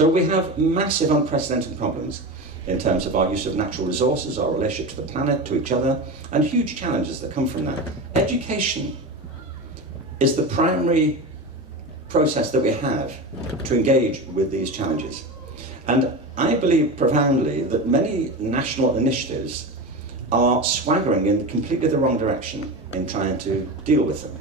So we have massive unprecedented problems in terms of our use of natural resources, our relationship to the planet, to each other, and huge challenges that come from that. Education is the primary process that we have to engage with these challenges. And I believe profoundly that many national initiatives are swaggering in completely the wrong direction in trying to deal with them.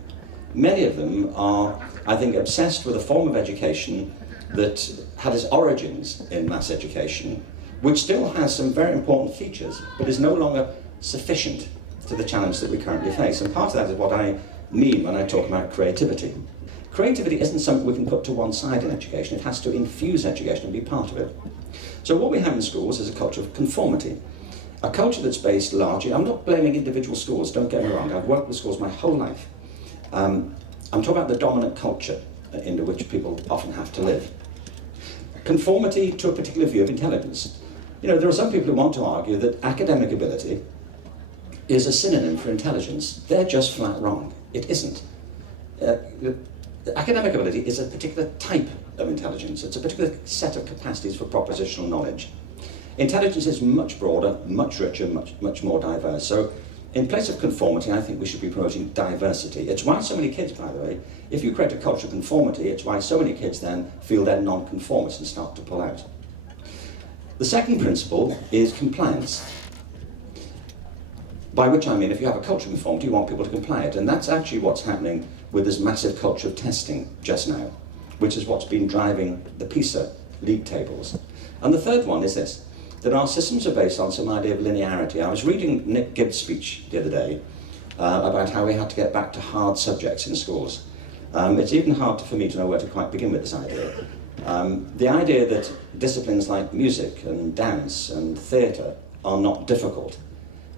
Many of them are, I think, obsessed with a form of education that had its origins in mass education, which still has some very important features, but is no longer sufficient to the challenge that we currently face. And part of that is what I mean when I talk about creativity. Creativity isn't something we can put to one side in education. It has to infuse education and be part of it. So what we have in schools is a culture of conformity. A culture that's based largely, I'm not blaming individual schools, don't get me wrong, I've worked with schools my whole life. I'm talking about the dominant culture into which people often have to live. Conformity to a particular view of intelligence. You know, there are some people who want to argue that academic ability is a synonym for intelligence. They're just flat wrong. It isn't. Academic ability is a particular type of intelligence. It's a particular set of capacities for propositional knowledge. Intelligence is much broader, much richer, much more diverse. So in place of conformity, I think we should be promoting diversity. It's why so many kids, by the way, if you create a culture of conformity, it's why so many kids then feel they're non-conformists and start to pull out. The second principle is compliance. By which I mean, if you have a culture of conformity, you want people to comply it. And that's actually what's happening with this massive culture of testing just now, which is what's been driving the PISA league tables. And the third one is this, that our systems are based on some idea of linearity. I was reading Nick Gibbs' speech the other day about how we had to get back to hard subjects in schools. It's even hard for me to know where to quite begin with this idea. The idea that disciplines like music and dance and theatre are not difficult,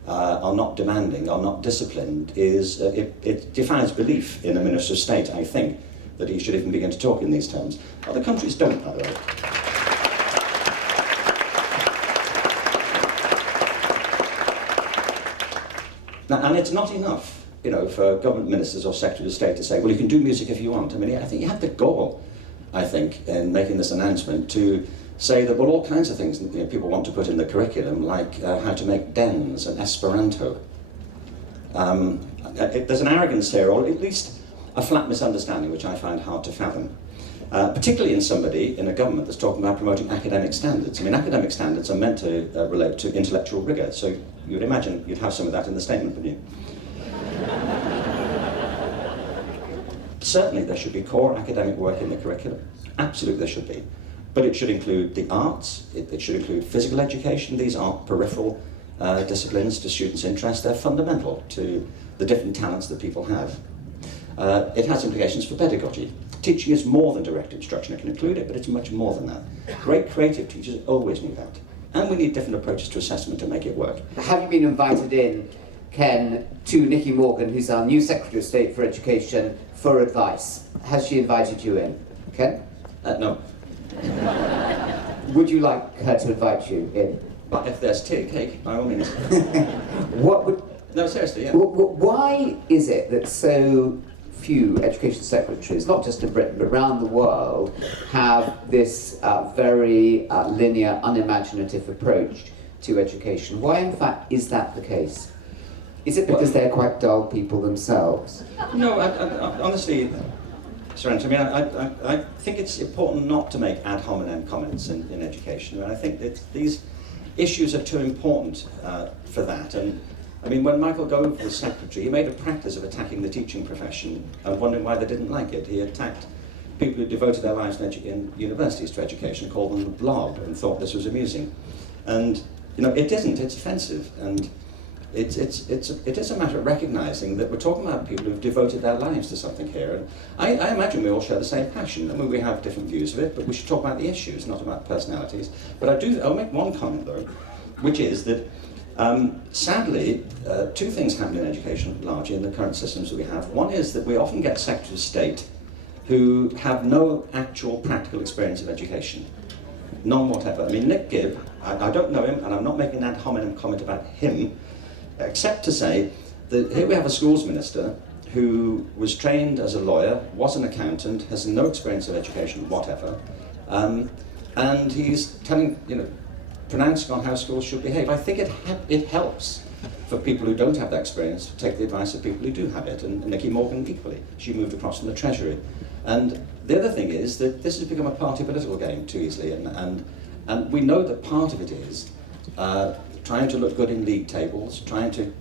are not demanding, are not disciplined, it defies belief in a Minister of State, I think, that he should even begin to talk in these terms. Other countries don't, by the way. Now, and it's not enough, you know, for government ministers or secretaries of state to say, well, you can do music if you want. I mean, I think you have the gall, I think, in making this announcement to say that, well, all kinds of things that, you know, people want to put in the curriculum, like how to make dens and Esperanto. There's an arrogance here, or at least a flat misunderstanding, which I find hard to fathom. Particularly in somebody in a government that's talking about promoting academic standards. I mean, academic standards are meant to relate to intellectual rigor, so you would imagine you'd have some of that in the statement, wouldn't you? Certainly there should be core academic work in the curriculum. Absolutely there should be. But it should include the arts, it should include physical education. These aren't peripheral disciplines to students' interest, they're fundamental to the different talents that people have. It has implications for pedagogy. Teaching is more than direct instruction. It can include it, but it's much more than that. Great creative teachers always need that. And we need different approaches to assessment to make it work. Have you been invited in, Ken, to Nicky Morgan, who's our new Secretary of State for Education, for advice? Has she invited you in? Ken? No. Would you like her to invite you in? But if there's tea and cake, by all means. What would... No, seriously, yeah. Why is it that so few education secretaries, not just in Britain, but around the world, have this very linear, unimaginative approach to education? Why, in fact, is that the case? Is it because they're quite dull people themselves? No, honestly, Sir Anthony, I think it's important not to make ad hominem comments in education. And I think that these issues are too important for that. And I mean, when Michael Gove was secretary, he made a practice of attacking the teaching profession and wondering why they didn't like it. He attacked people who devoted their lives in universities to education, called them the blob, and thought this was amusing. And, you know, it isn't, it's offensive. And it is a matter of recognizing that we're talking about people who've devoted their lives to something here. And I imagine we all share the same passion. I mean, we have different views of it, but we should talk about the issues, not about personalities. But I'll make one comment, though, which is that sadly, two things happen in education largely in the current systems that we have. One is that we often get secretaries of state who have no actual practical experience of education. None whatever. I mean, Nick Gibb, I don't know him, and I'm not making an ad hominem comment about him, except to say that here we have a schools minister who was trained as a lawyer, was an accountant, has no experience of education whatever, and he's telling, pronouncing on how schools should behave. I think it helps for people who don't have that experience to take the advice of people who do have it, and Nicky Morgan equally. She moved across from the Treasury. And the other thing is that this has become a party political game too easily, and we know that part of it is trying to look good in league tables, trying to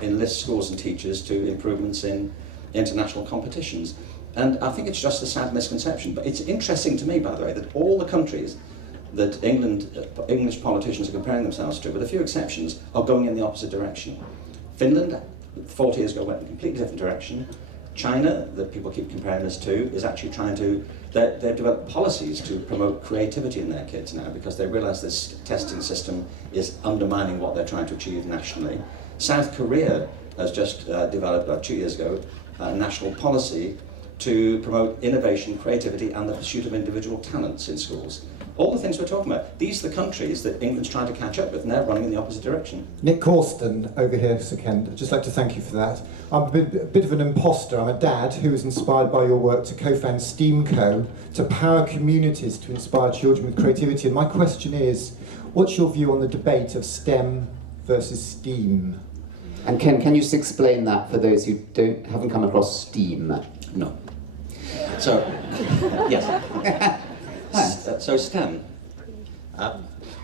enlist schools and teachers to improvements in international competitions. And I think it's just a sad misconception. But it's interesting to me, by the way, that all the countries that English politicians are comparing themselves to, with a few exceptions, are going in the opposite direction. Finland, 40 years ago, went in a completely different direction. China, that people keep comparing us to, is actually trying to, they've developed policies to promote creativity in their kids now because they realise this testing system is undermining what they're trying to achieve nationally. South Korea has just developed, 2 years ago, a national policy to promote innovation, creativity, and the pursuit of individual talents in schools. All the things we're talking about, these are the countries that England's trying to catch up with, and they're running in the opposite direction. Nick Corston over here, Sir Ken. I'd just like to thank you for that. I'm a bit of an imposter. I'm a dad who was inspired by your work to co-found STEAM Co, to power communities to inspire children with creativity. And my question is, what's your view on the debate of STEM versus STEAM? And Ken, can you just explain that for those who haven't come across STEAM? No. So, yes. So STEM.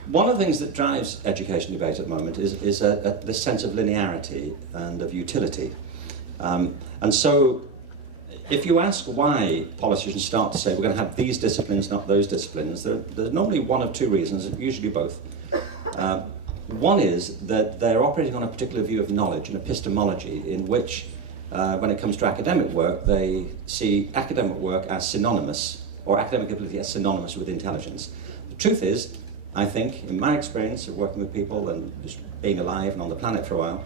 One of the things that drives education debate at the moment is this sense of linearity and of utility. And so if you ask why politicians start to say we're going to have these disciplines, not those disciplines, there's normally one of two reasons, usually both. One is that they're operating on a particular view of knowledge, an epistemology, in which when it comes to academic work, they see academic work as synonymous, or academic ability as synonymous with intelligence. The truth is, I think, in my experience of working with people and just being alive and on the planet for a while,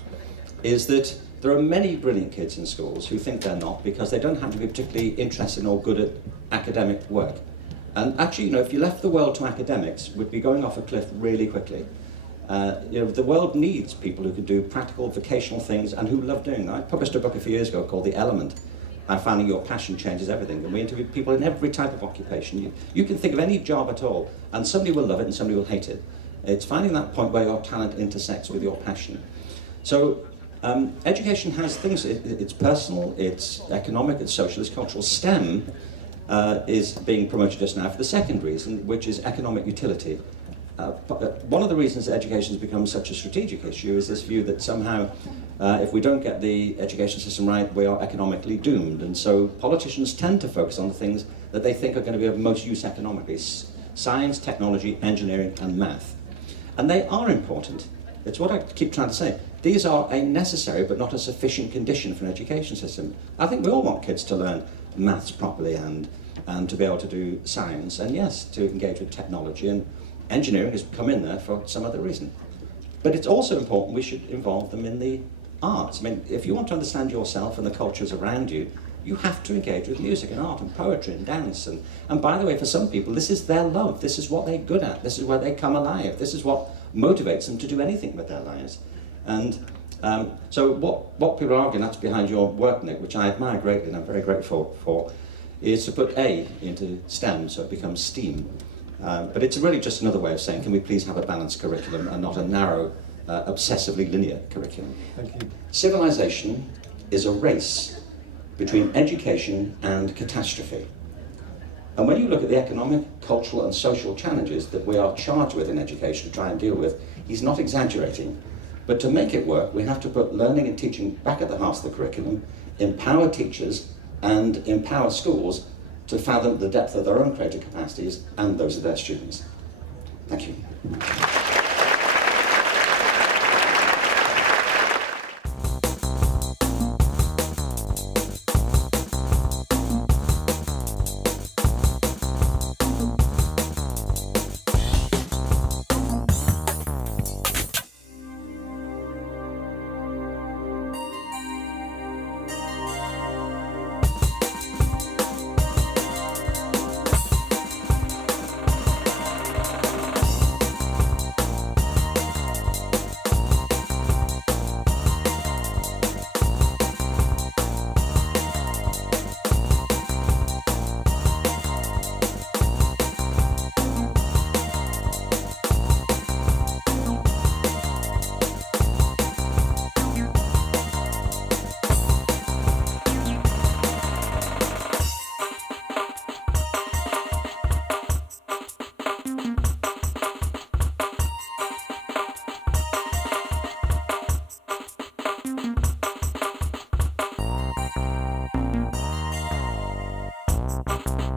is that there are many brilliant kids in schools who think they're not because they don't happen to be particularly interested in or good at academic work. And actually, if you left the world to academics, we'd be going off a cliff really quickly. The world needs people who can do practical, vocational things and who love doing that. I published a book a few years ago called The Element, and finding your passion changes everything. And we interviewed people in every type of occupation. You can think of any job at all, and somebody will love it and somebody will hate it. It's finding that point where your talent intersects with your passion. So education has things, it's personal, it's economic, it's social, it's cultural. STEM is being promoted just now for the second reason, which is economic utility. One of the reasons that education has become such a strategic issue is this view that somehow if we don't get the education system right, we are economically doomed. And so politicians tend to focus on the things that they think are going to be of most use economically: science, technology, engineering, and math. And they are important. It's what I keep trying to say. These are a necessary but not a sufficient condition for an education system. I think we all want kids to learn maths properly and to be able to do science, and yes, to engage with technology. And engineering has come in there for some other reason. But it's also important we should involve them in the arts. I mean, if you want to understand yourself and the cultures around you, you have to engage with music and art and poetry and dance. And by the way, for some people, this is their love. This is what they're good at. This is where they come alive. This is what motivates them to do anything with their lives. And so what people are arguing, that's behind your work, Nick, which I admire greatly and I'm very grateful for, is to put A into STEM so it becomes STEAM. But it's really just another way of saying, can we please have a balanced curriculum and not a narrow, obsessively linear curriculum? Thank you. Civilization is a race between education and catastrophe. And when you look at the economic, cultural and social challenges that we are charged with in education to try and deal with, he's not exaggerating. But to make it work, we have to put learning and teaching back at the heart of the curriculum, empower teachers and empower schools to fathom the depth of their own creative capacities and those of their students. Thank you. Bye.